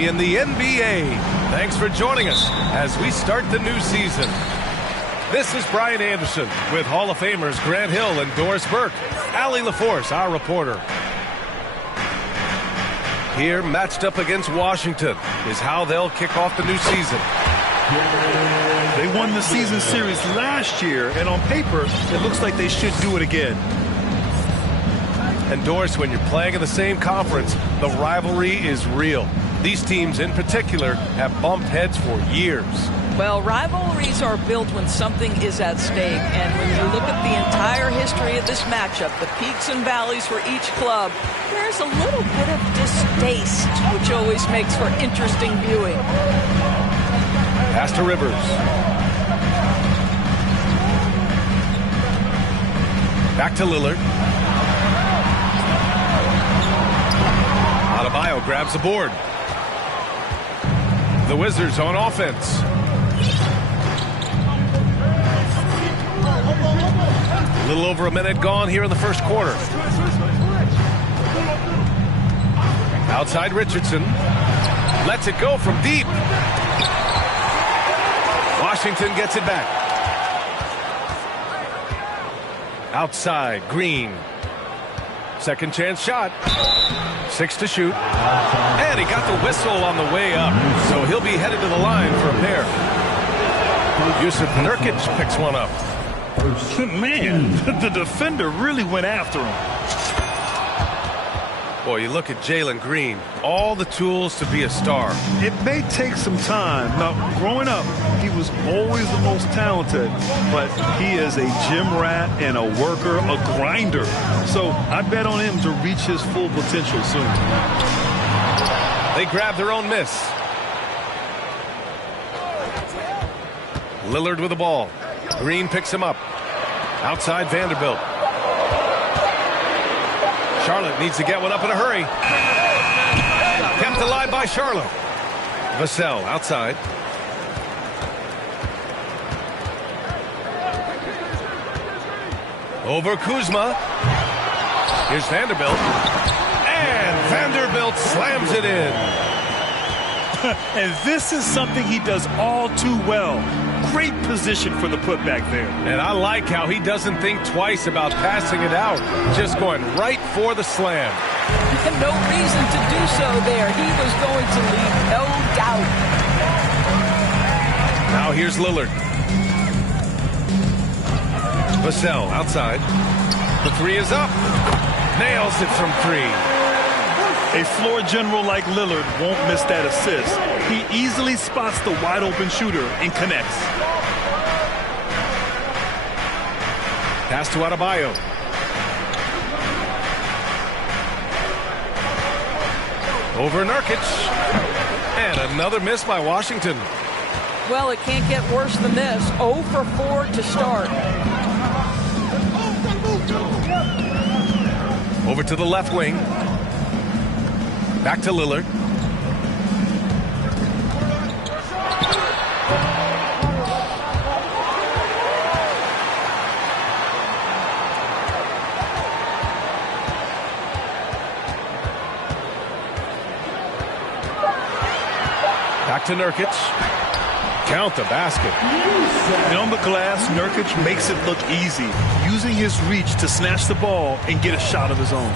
day in the NBA. Thanks for joining us as we start the new season. This is Brian Anderson with Hall of Famers Grant Hill and Doris Burke. Allie LaForce, our reporter. Here, matched up against Washington, is how they'll kick off the new season. They won the season series last year, and on paper, it looks like they should do it again. And Doris, when you're playing in the same conference, the rivalry is real. These teams in particular have bumped heads for years. Well, rivalries are built when something is at stake. And when you look at the entire history of this matchup, the peaks and valleys for each club, there's a little bit of distaste, which always makes for interesting viewing. Pass to Rivers. Back to Lillard. Adebayo grabs the board. The Wizards on offense. A little over a minute gone here in the first quarter. Outside Richardson. Lets it go from deep. Washington gets it back. Outside, Green. Second chance shot. 6 to shoot. And he got the whistle on the way up. So he'll be headed to the line for a pair. Yusuf Nurkic picks one up. Man, the defender really went after him. Boy, you look at Jalen Green. All the tools to be a star. It may take some time. Now, growing up, he was always the most talented, but he is a gym rat and a worker, a grinder. So I bet on him to reach his full potential soon. They grab their own miss. Lillard with the ball. Green picks him up. Outside Vanderbilt. Charlotte needs to get one up in a hurry. Kept alive by Charlotte. Vassell outside. Over Kuzma. Here's Vanderbilt. And Vanderbilt slams it in. And this is something he does all too well. Great position for the putback there. And I like how he doesn't think twice about passing it out. Just going right for the slam. No reason to do so there. He was going to leave no doubt. Now here's Lillard. Vassell outside. The three is up. Nails it from 3. A floor general like Lillard won't miss that assist. He easily spots the wide open shooter and connects. Pass to Adebayo. Over Nurkic. And another miss by Washington. Well, it can't get worse than this. 0 for 4 to start. Over to the left wing. Back to Lillard. Back to Nurkic. Count the basket. And on the glass, Nurkic makes it look easy, using his reach to snatch the ball and get a shot of his own.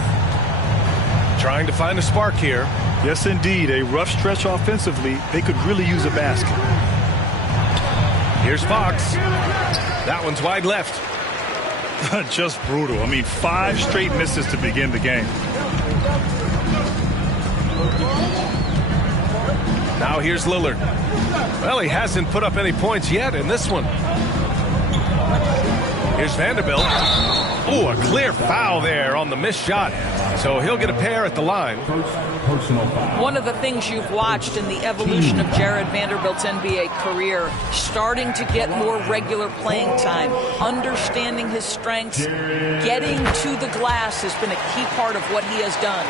Trying to find a spark here. Yes, indeed. A rough stretch offensively. They could really use a basket. Here's Fox. That one's wide left. Just brutal. I mean, 5 straight misses to begin the game. Now here's Lillard. Well, he hasn't put up any points yet in this one. Here's Vanderbilt. Oh, a clear foul there on the missed shot. So he'll get a pair at the line. One of the things you've watched in the evolution of Jared Vanderbilt's NBA career, starting to get more regular playing time, understanding his strengths, getting to the glass has been a key part of what he has done.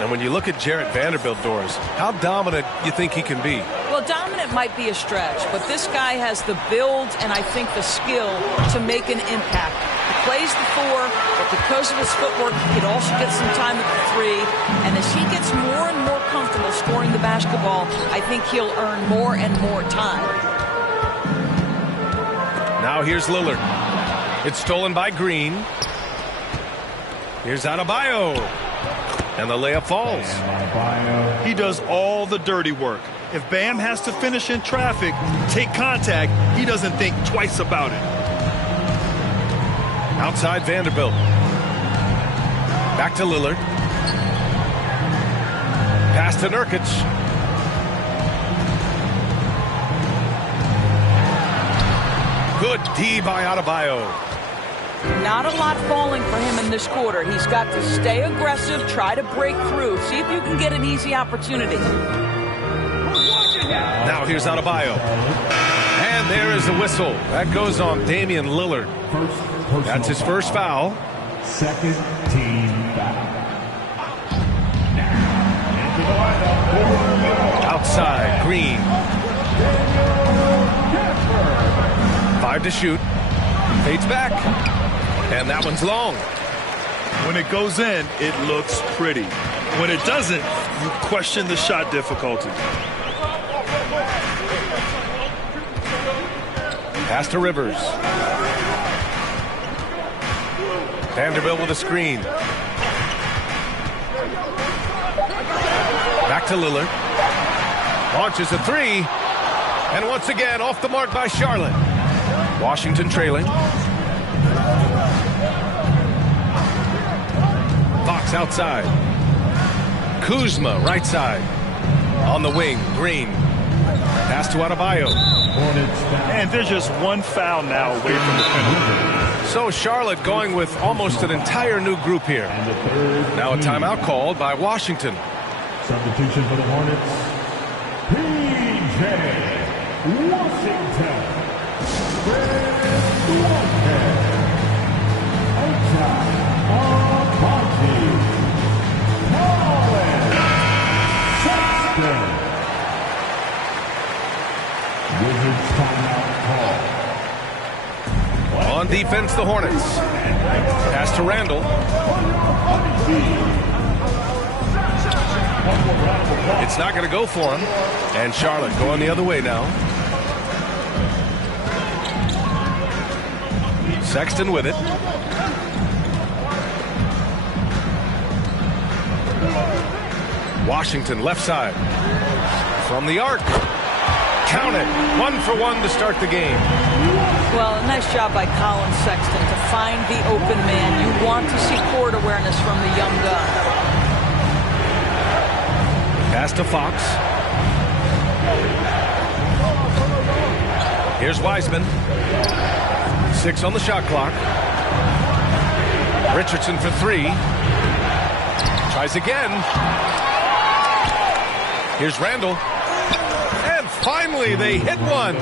And when you look at Jarrett Vanderbilt, Doris, how dominant you think he can be? Well, dominant might be a stretch, but this guy has the build and I think the skill to make an impact. He plays the 4, but because of his footwork, he can also get some time at the 3. And as he gets more scoring the basketball, I think he'll earn more and more time. Now here's Lillard. It's stolen by Green. Here's Adebayo. And the layup falls. He does all the dirty work. If Bam has to finish in traffic, take contact, he doesn't think twice about it. Outside Vanderbilt. Back to Lillard. Pass to Nurkic. Good D by Adebayo. Not a lot falling for him in this quarter. He's got to stay aggressive, try to break through, see if you can get an easy opportunity. Now here's Adebayo. And there is the whistle. That goes on Damian Lillard. That's his first foul. Second team foul. Outside, Green. 5 to shoot. Fades back. And that one's long. When it goes in, it looks pretty. When it doesn't, you question the shot difficulty. Pass to Rivers. Vanderbilt with a screen. Back to Lillard. Launches a three. And once again, off the mark by Charlotte. Washington trailing. Fox outside. Kuzma right side. On the wing, Green. Pass to Adebayo. And there's just one foul now away from the penalty. So Charlotte going with almost an entire new group here. Now a timeout called by Washington. Substitution for the Hornets. P.J. Washington. On defense, the Hornets. Pass to Randall. It's not going to go for him. And Charlotte going the other way now. Sexton with it. Washington left side. From the arc. Count it. 1 for 1 to start the game. Well, a nice job by Colin Sexton to find the open man. You want to see court awareness from the young gun. Pass to Fox. Here's Wiseman. 6 on the shot clock. Richardson for 3. Tries again. Here's Randall. And finally they hit one.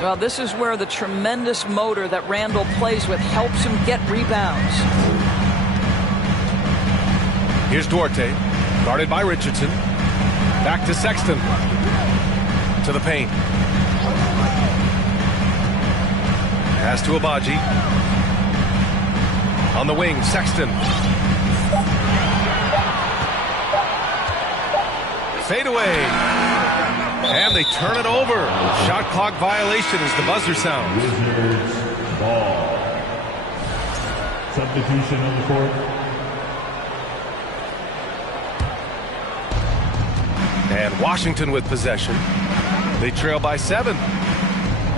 Well, this is where the tremendous motor that Randall plays with helps him get rebounds. Here's Duarte, guarded by Richardson. Back to Sexton. To the paint. Pass to Abaji. On the wing, Sexton. Fade away. And they turn it over. Shot clock violation as the buzzer sounds. Wizards ball. Substitution on the court. And Washington with possession. They trail by 7.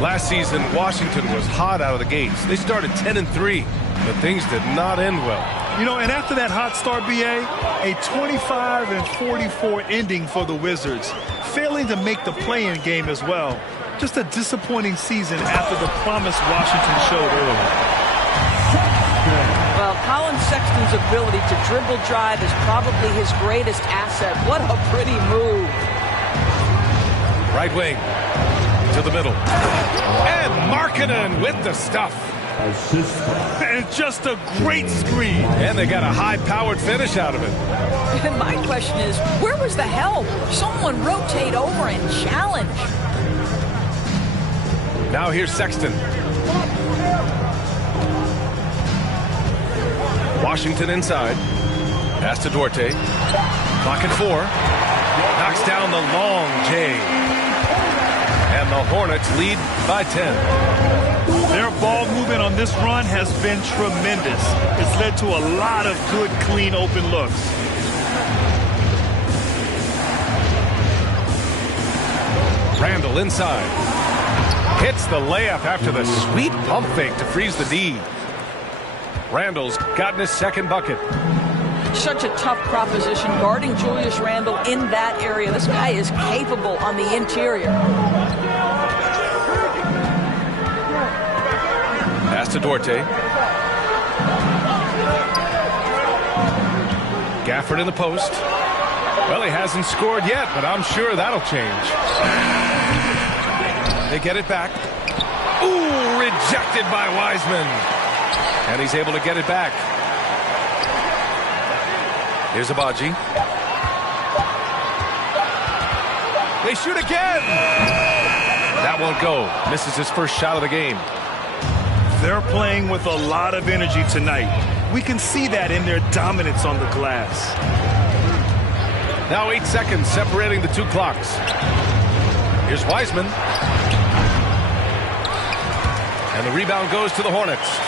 Last season, Washington was hot out of the gates. They started 10-3, but things did not end well. You know, and after that hot start, BA, a 25-44 ending for the Wizards, failing to make the play-in game as well. Just a disappointing season after the promise Washington showed earlier. Well, Colin Sexton's ability to dribble drive is probably his greatest asset. What a pretty move. Right wing to the middle. And Markkanen with the stuff. And just a great screen. And they got a high-powered finish out of it. And my question is, where was the help? Someone rotate over and challenge. Now here's Sexton. Washington inside. Pass to Duarte. Clock at 4. Knocks down the long J. And the Hornets lead by 10. Their ball movement on this run has been tremendous. It's led to a lot of good, clean, open looks. Randall inside. Hits the layup after the sweet pump fake to freeze the D. Randall's gotten his second bucket. Such a tough proposition guarding Julius Randle in that area. This guy is capable on the interior. Pass to Duarte. Gafford in the post. Well, he hasn't scored yet, but I'm sure that'll change. They get it back. Ooh, rejected by Wiseman. And he's able to get it back. Here's Abaji. They shoot again. That won't go. Misses his first shot of the game. They're playing with a lot of energy tonight. We can see that in their dominance on the glass. Now 8 seconds separating the two clocks. Here's Wiseman. And the rebound goes to the Hornets.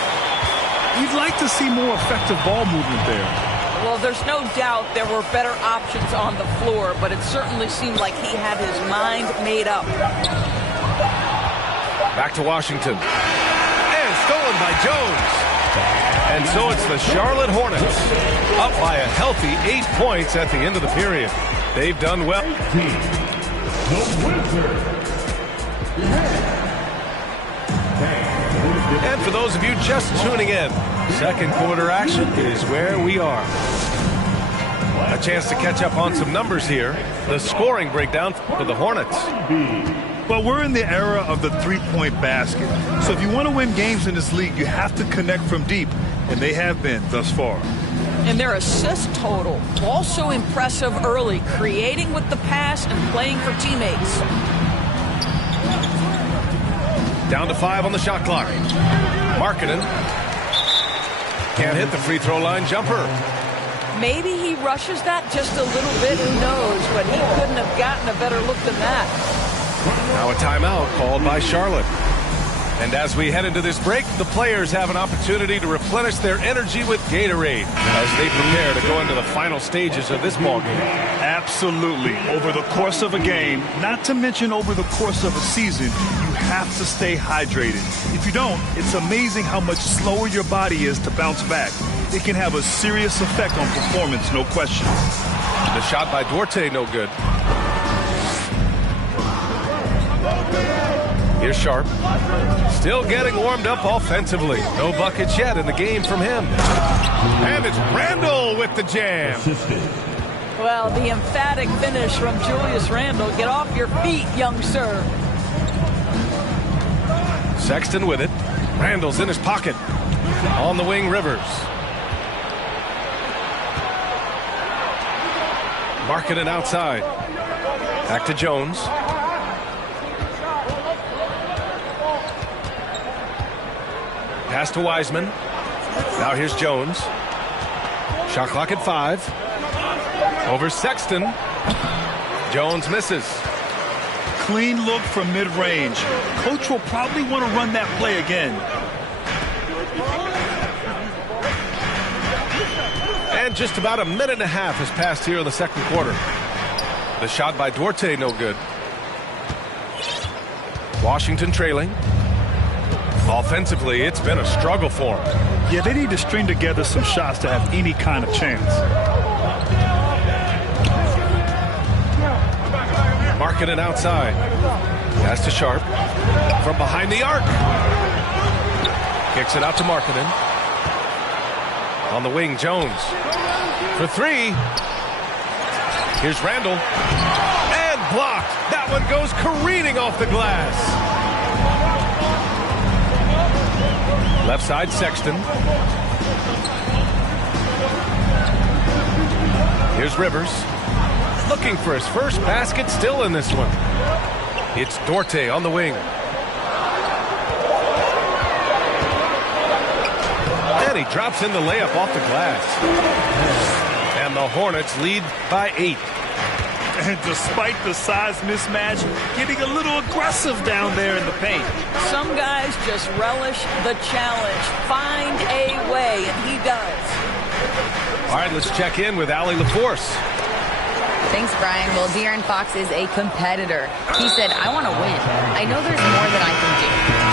You'd like to see more effective ball movement there. Well, there's no doubt there were better options on the floor, but it certainly seemed like he had his mind made up. Back to Washington. And stolen by Jones. And so it's the Charlotte Hornets up by a healthy 8 points at the end of the period. They've done well. And for those of you just tuning in, second quarter action is where we are. A chance to catch up on some numbers here. The scoring breakdown for the Hornets. Well, we're in the era of the three-point basket. So if you want to win games in this league, you have to connect from deep. And they have been thus far. And their assist total, also impressive early, creating with the pass and playing for teammates. Down to 5 on the shot clock. Markkanen can't hit the free throw line jumper. Maybe he rushes that just a little bit, who knows, but he couldn't have gotten a better look than that. Now a timeout called by Charlotte. And as we head into this break, the players have an opportunity to replenish their energy with Gatorade as they prepare to go into the final stages of this ballgame. Absolutely. Over the course of a game, not to mention over the course of a season, you have to stay hydrated. If you don't, it's amazing how much slower your body is to bounce back. It can have a serious effect on performance, no question. The shot by Duarte, no good. Here's Sharp. Still getting warmed up offensively. No buckets yet in the game from him. And it's Randall with the jam. Well, the emphatic finish from Julius Randle. Get off your feet, young sir. Sexton with it. Randall's in his pocket. On the wing, Rivers. Markkanen outside. Back to Jones. Pass to Wiseman. Now here's Jones. Shot clock at 5. Over Sexton. Jones misses. Clean look from mid-range. Coach will probably want to run that play again. And just about a minute and a half has passed here in the second quarter. The shot by Duarte, no good. Washington trailing. Offensively, it's been a struggle for them. Yeah, they need to string together some shots to have any kind of chance. Markkanen outside. Pass to Sharp. From behind the arc. Kicks it out to Markkanen. On the wing, Jones. For 3. Here's Randall. And blocked. That one goes careening off the glass. Left side, Sexton. Here's Rivers. Looking for his first basket still in this one. It's Duarte on the wing. And he drops in the layup off the glass. And the Hornets lead by 8. And despite the size mismatch, getting a little aggressive down there in the paint. Some guys just relish the challenge. Find a way, and he does. All right, let's check in with Allie LaForce. Thanks, Brian. Well, De'Aaron Fox is a competitor. He said, I want to win. I know there's more that I can do.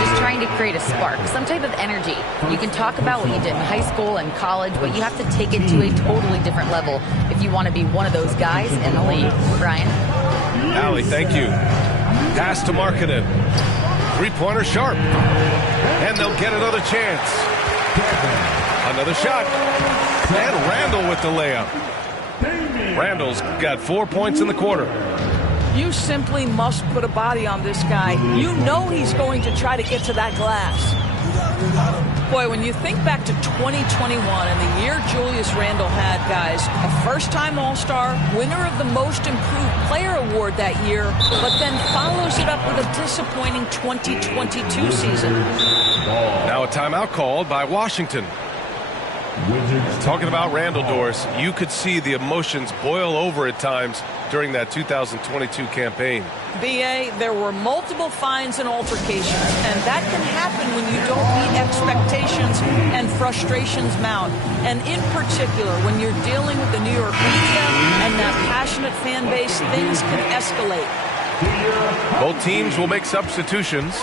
Just trying to create a spark, some type of energy. You can talk about what you did in high school and college, but you have to take it to a totally different level if you want to be one of those guys in the league. Brian? Allie, thank you. Pass to Markkanen. Three-pointer sharp. And they'll get another chance. Another shot. And Randall with the layup. Randall's got 4 points in the quarter. You simply must put a body on this guy. You know he's going to try to get to that glass. Boy, when you think back to 2021 and the year Julius Randle had, guys, a first-time All-Star, winner of the Most Improved Player Award that year, but then follows it up with a disappointing 2022 season. Now a timeout called by Washington. Talking about Randall, Doris, you could see the emotions boil over at times during that 2022 campaign. BA, there were multiple fines and altercations, and that can happen when you don't meet expectations and frustrations mount. And in particular, when you're dealing with the New York media and that passionate fan base, things can escalate. Both teams will make substitutions.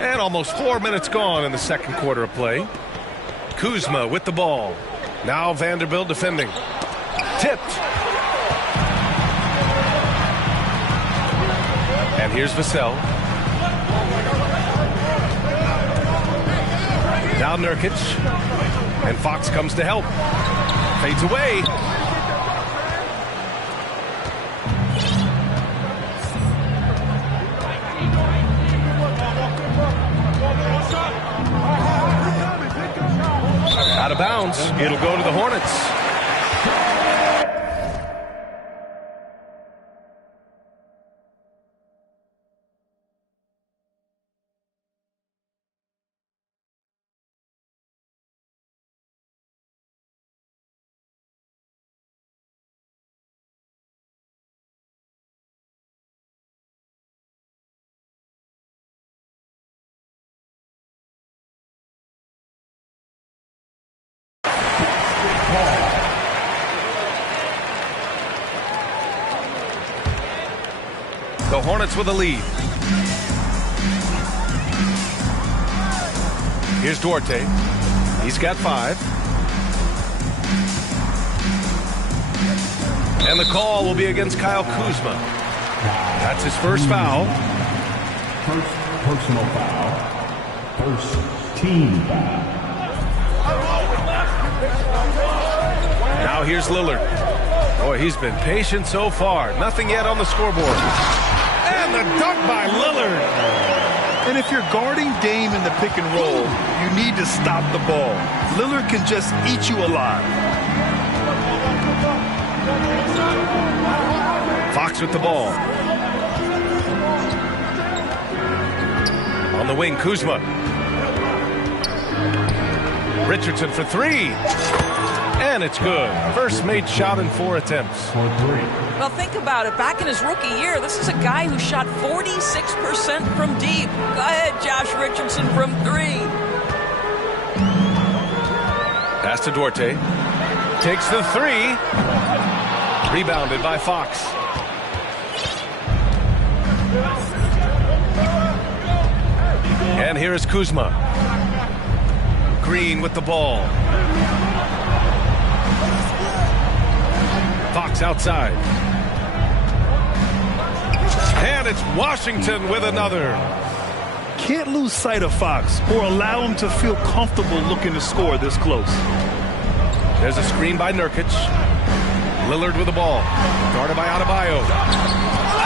And almost 4 minutes gone in the second quarter of play. Kuzma with the ball. Now Vanderbilt defending. Tipped. And here's Vassell. Now Nurkic. And Fox comes to help. Fades away. Out of bounds. It'll go to the Hornets. The Hornets with a lead. Here's Duarte. He's got 5. And the call will be against Kyle Kuzma. That's his first foul. First personal foul. First team foul. Now here's Lillard. Boy, he's been patient so far. Nothing yet on the scoreboard. And the dunk by Lillard. And if you're guarding Dame in the pick and roll, you need to stop the ball. Lillard can just eat you alive. Fox with the ball. On the wing, Kuzma. Richardson for 3. And it's good. First made shot in 4 attempts. For 3. Well, think about it. Back in his rookie year, this is a guy who shot 46% from deep. Go ahead, Josh Richardson from 3. Pass to Duarte. Takes the 3. Rebounded by Fox. And here is Kuzma. Green with the ball. Fox outside. And it's Washington with another. Can't lose sight of Fox or allow him to feel comfortable looking to score this close. There's a screen by Nurkic. Lillard with the ball. Guarded by Adebayo.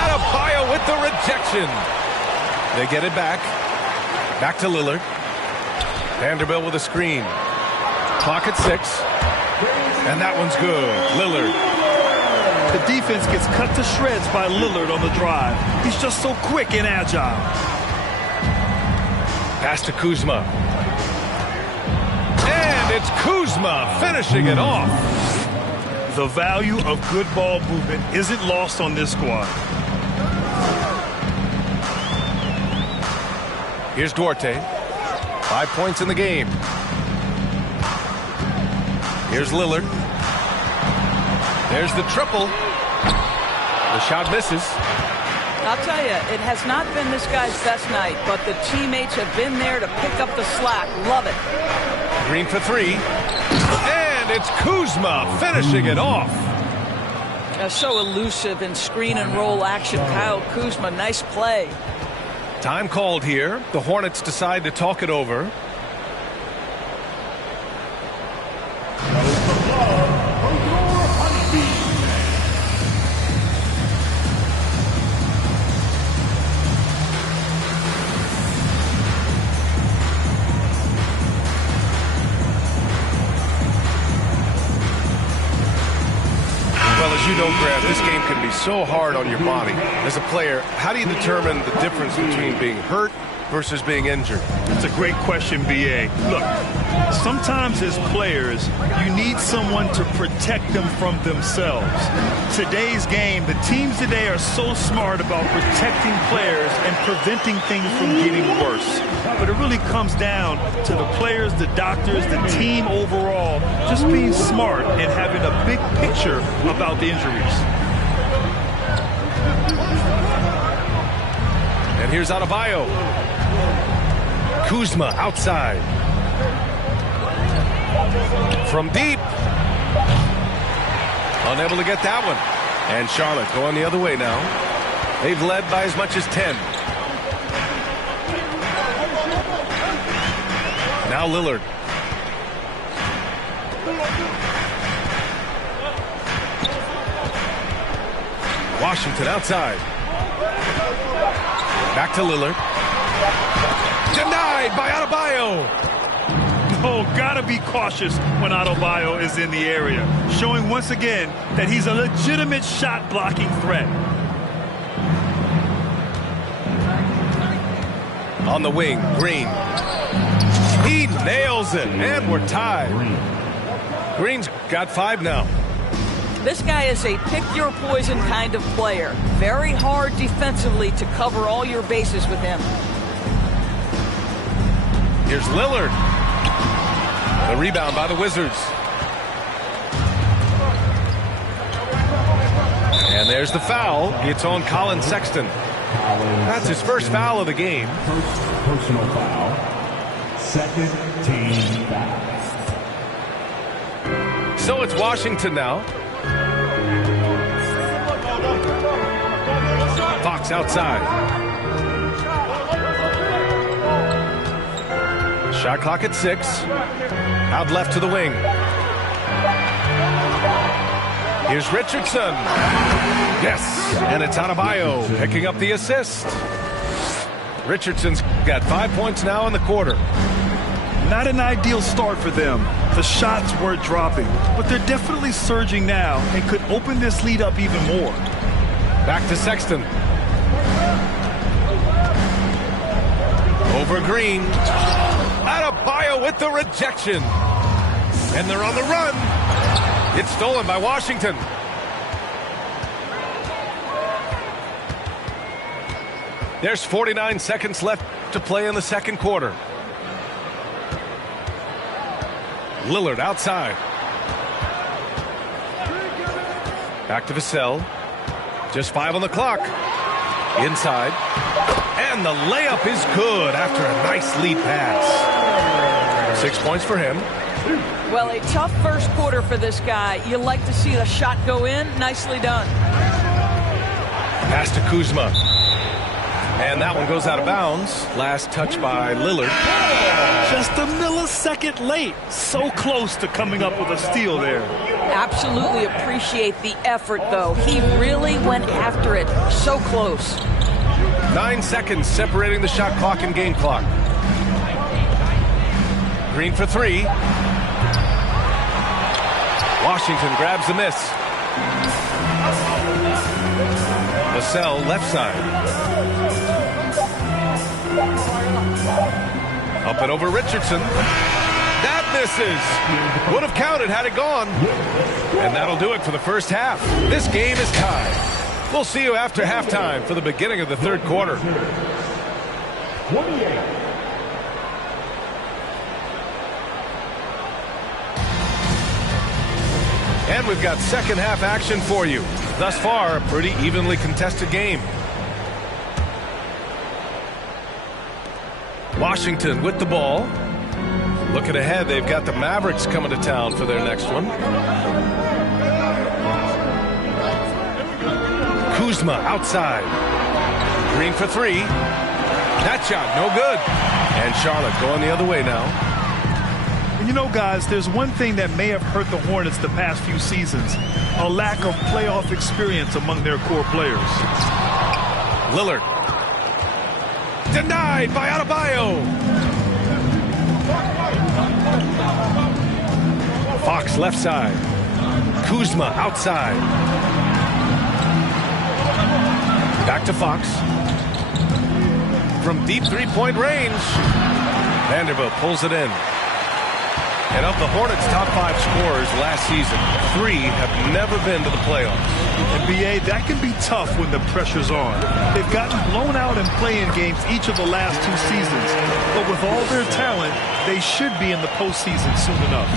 Adebayo with the rejection. They get it back. Back to Lillard. Vanderbilt with a screen. Clock at 6. And that one's good. Lillard. The defense gets cut to shreds by Lillard on the drive. He's just so quick and agile. Pass to Kuzma. And And it's Kuzma finishing it off. The value of good ball movement isn't lost on this squad. Here's Duarte. 5 points in the game. Here's Lillard. There's the triple. The shot misses. I'll tell you, it has not been this guy's best night, but the teammates have been there to pick up the slack. Love it. Green for three. And it's Kuzma finishing it off. So elusive in screen and roll action. Kyle Kuzma, nice play. Time called here. The Hornets decide to talk it over. As you know, Grant, this game can be so hard on your body. As a player, how do you determine the difference between being hurt versus being injured? That's a great question, BA. Look, sometimes as players, you need someone to protect them from themselves. Today's game, the teams today are so smart about protecting players and preventing things from getting worse. But it really comes down to the players, the doctors, the team overall, just being smart and having a big picture about the injuries. And here's Adebayo. Kuzma outside. From deep. Unable to get that one. And Charlotte going the other way now. They've led by as much as 10. Now Lillard. Washington outside. Back to Lillard. Denied by Adebayo. Oh, gotta be cautious when Adebayo is in the area, showing once again that he's a legitimate shot blocking threat. On the wing, Green. He nails it, and we're tied. Green's got 5 now. This guy is a pick-your-poison kind of player. Very hard defensively to cover all your bases with him. Here's Lillard. The rebound by the Wizards. And there's the foul. It's on Colin Sexton. That's his first foul of the game. Personal foul. Second team foul. So it's Washington now. Fox outside. Shot clock at 6. Out left to the wing. Here's Richardson. Yes, and it's Adebayo picking up the assist. Richardson's got 5 points now in the quarter. Not an ideal start for them. The shots were dropping, but they're definitely surging now and could open this lead up even more. Back to Sexton. Over Green. Adebayo with the rejection. And they're on the run. It's stolen by Washington. There's 49 seconds left to play in the second quarter. Lillard outside. Back to Vassell. Just 5 on the clock. Inside. And the layup is good after a nice lead pass. 6 points for him. Well, a tough first quarter for this guy. You like to see the shot go in. Nicely done. Pass to Kuzma. And that one goes out of bounds. Last touch by Lillard. Just a millisecond late. So close to coming up with a steal there. Absolutely appreciate the effort, though. He really went after it. So close. 9 seconds separating the shot clock and game clock. Green for 3. Washington grabs the miss. Vassell left side. Up and over Richardson. That misses. Would have counted had it gone. And that'll do it for the first half. This game is tied. We'll see you after halftime for the beginning of the third quarter. 28. And we've got second half action for you. Thus far, a pretty evenly contested game. Washington with the ball. Looking ahead, they've got the Mavericks coming to town for their next one. Kuzma outside. Green for three. That shot, no good. And Charlotte going the other way now. And you know, guys, there's one thing that may have hurt the Hornets the past few seasons. A lack of playoff experience among their core players. Lillard. Denied by Adebayo. Fox left side. Kuzma outside. Back to Fox. From deep three-point range. Vanderbilt pulls it in. And of the Hornets' top 5 scorers last season, 3 have never been to the playoffs. IBA, that can be tough when the pressure's on. They've gotten blown out in play-in games each of the last 2 seasons. But with all their talent, they should be in the postseason soon enough.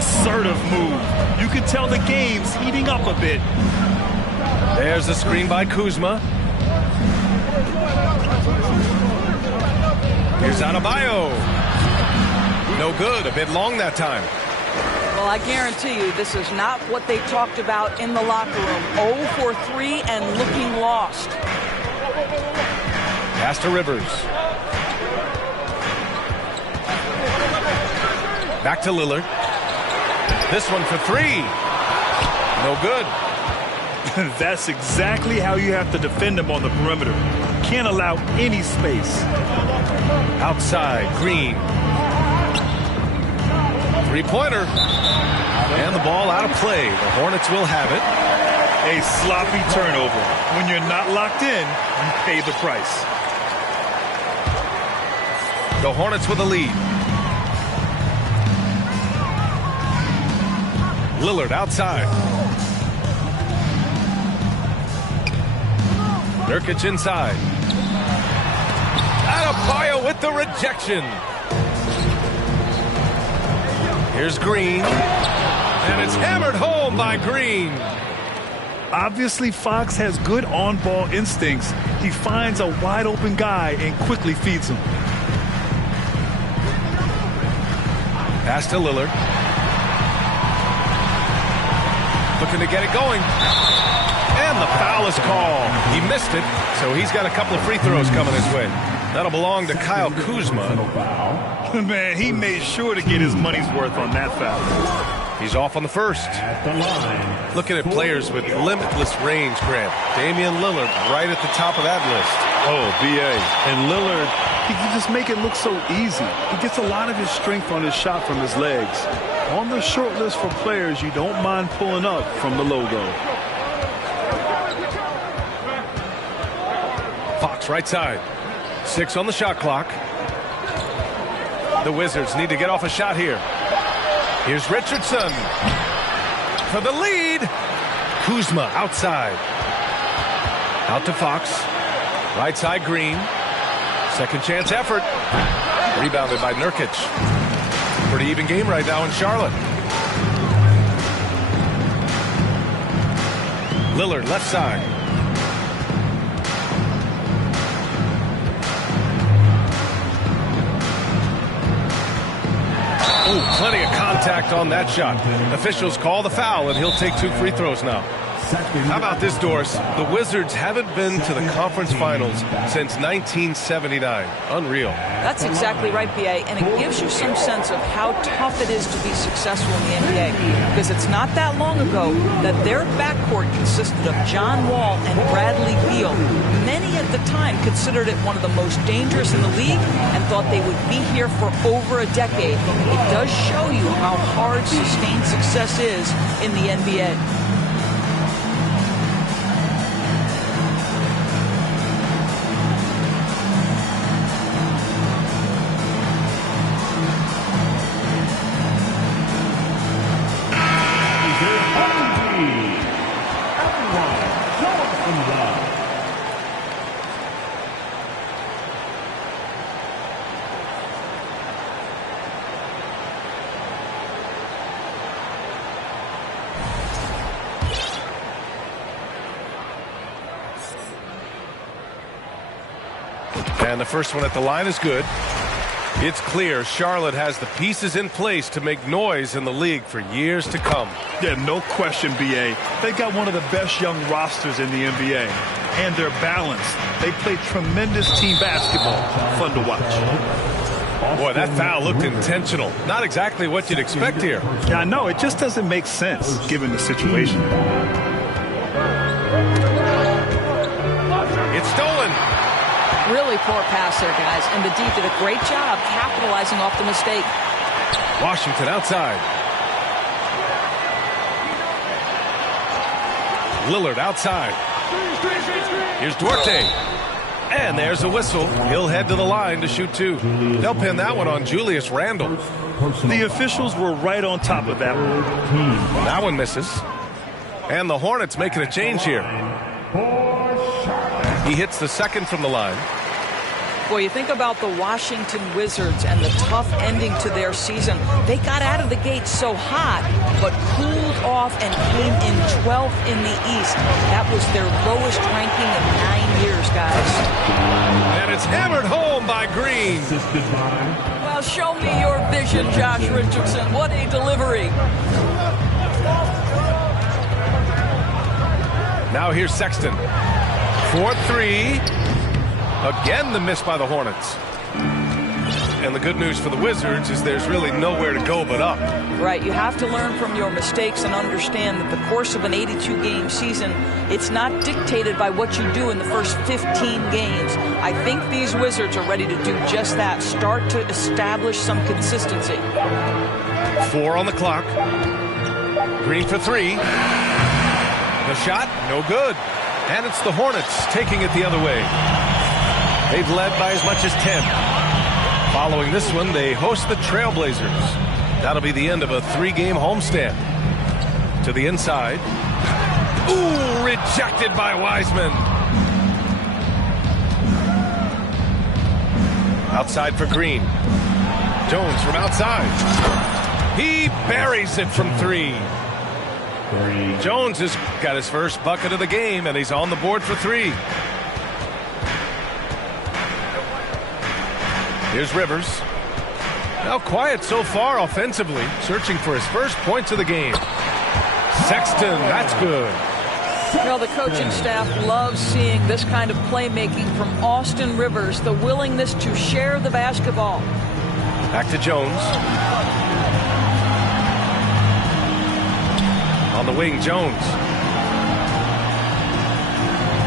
Assertive move. You can tell the game's heating up a bit. There's the screen by Kuzma. Here's Adebayo. No good. A bit long that time. Well, I guarantee you this is not what they talked about in the locker room. 0 for 3 and looking lost. Pass to Rivers. Back to Lillard. This one for 3. No good. That's exactly how you have to defend them on the perimeter. Can't allow any space. Outside, Green. Three-pointer. And the ball out of play. The Hornets will have it. A sloppy turnover. When you're not locked in, you pay the price. The Hornets with a lead. Lillard outside. Nurkic inside. Adebayo with the rejection. Here's Green. And it's hammered home by Green. Obviously, Fox has good on-ball instincts. He finds a wide-open guy and quickly feeds him. Pass to Lillard. Looking to get it going. And the foul is called. He missed it, so he's got a couple of free throws coming his way. That'll belong to Kyle Kuzma. Man, he made sure to get his money's worth on that foul. He's off on the first. Looking at players with limitless range, Grant. Damian Lillard right at the top of that list. Oh, B.A. And Lillard, he can just make it look so easy. He gets a lot of his strength on his shot from his legs. On the short list for players you don't mind pulling up from the logo. Fox right side. 6 on the shot clock. The Wizards need to get off a shot here. Here's Richardson for the lead. Kuzma outside. Out to Fox. Right side Green. Second chance effort. Rebounded by Nurkic. Pretty even game right now in Charlotte. Lillard left side. Oh, plenty of contact on that shot. Officials call the foul, and he'll take 2 free throws now. How about this, Doris? The Wizards haven't been to the conference finals since 1979. Unreal. That's exactly right, B.A., and it gives you some sense of how tough it is to be successful in the NBA, because it's not that long ago that their backcourt consisted of John Wall and Bradley Beal. Many at the time considered it one of the most dangerous in the league and thought they would be here for over a decade. It does show you how hard sustained success is in the NBA. Everyone, show us some love. And the first one at the line is good. It's clear Charlotte has the pieces in place to make noise in the league for years to come. Yeah, no question, BA. They got one of the best young rosters in the NBA. And they're balanced. They play tremendous team basketball. Fun to watch. Boy, that foul looked intentional. Not exactly what you'd expect here. Yeah, I know. It just doesn't make sense given the situation. It's stolen. Really poor pass there, guys. And the D did a great job capitalizing off the mistake. Washington outside. Lillard outside. Here's Duarte. And there's a whistle. He'll head to the line to shoot two. They'll pin that one on Julius Randle. The officials were right on top of that one. That one misses. And the Hornets making a change here. He hits the second from the line. Boy, you think about the Washington Wizards and the tough ending to their season. They got out of the gate so hot, but cooled off and came in 12th in the East. That was their lowest ranking in 9 years, guys. And it's hammered home by Green. Well, show me your vision, Josh Richardson. What a delivery. Now here's Sexton. 4-3. Again, the miss by the Hornets. And the good news for the Wizards is there's really nowhere to go but up. Right, you have to learn from your mistakes and understand that the course of an 82-game season, it's not dictated by what you do in the first 15 games. I think these Wizards are ready to do just that, start to establish some consistency. 4 on the clock. Green for 3. The shot, no good. And it's the Hornets taking it the other way. They've led by as much as 10. Following this one, they host the Trailblazers. That'll be the end of a 3-game homestand. To the inside. Ooh, rejected by Wiseman. Outside for Green. Jones from outside. He buries it from 3. Jones has got his first bucket of the game, and he's on the board for 3. Here's Rivers. Now quiet so far offensively, searching for his first points of the game. Sexton, that's good. Well, the coaching staff loves seeing this kind of playmaking from Austin Rivers, the willingness to share the basketball. Back to Jones. On the wing, Jones.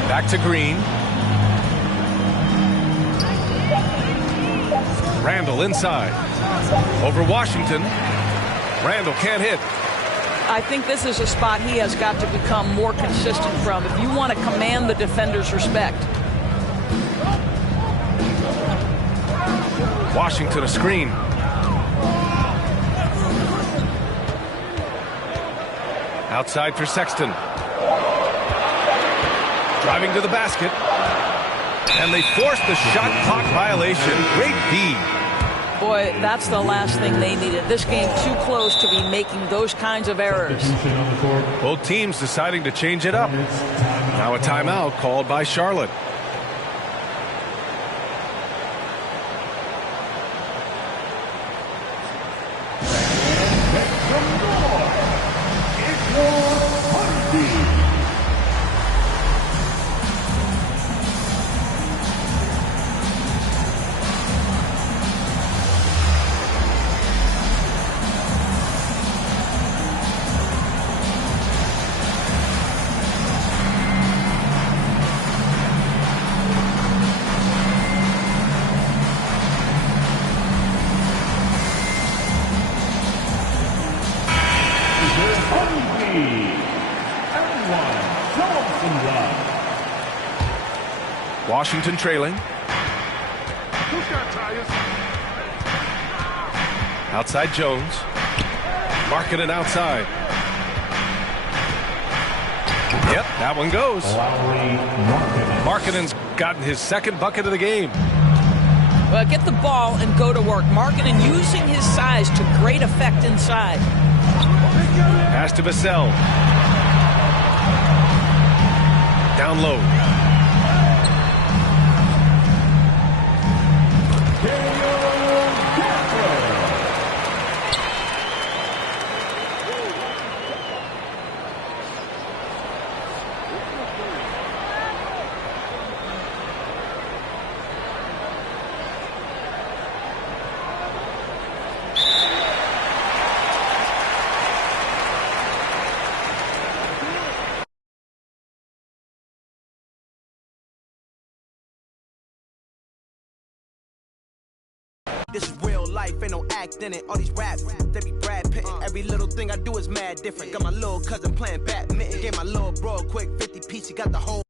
Back to Green. Randle inside. Over Washington. Randle can't hit. I think this is a spot he has got to become more consistent from if you want to command the defender's respect. Washington a screen. Outside for Sexton. Driving to the basket. And they forced the shot clock violation. Great D. Boy, that's the last thing they needed. This game too close to be making those kinds of errors. Both teams deciding to change it up. Now a timeout called by Charlotte. Washington trailing. Outside Jones. Marking it outside. Yep, that one goes. Markkanen's gotten his second bucket of the game. Well, get the ball and go to work. Markkanen using his size to great effect inside. Pass to Vassell. Down low. This is real life, ain't no act in it. All these raps, they be Brad Pitt. Every little thing I do is mad different. Got my little cousin playing badminton. Gave my little bro a quick 50 piece, he got the whole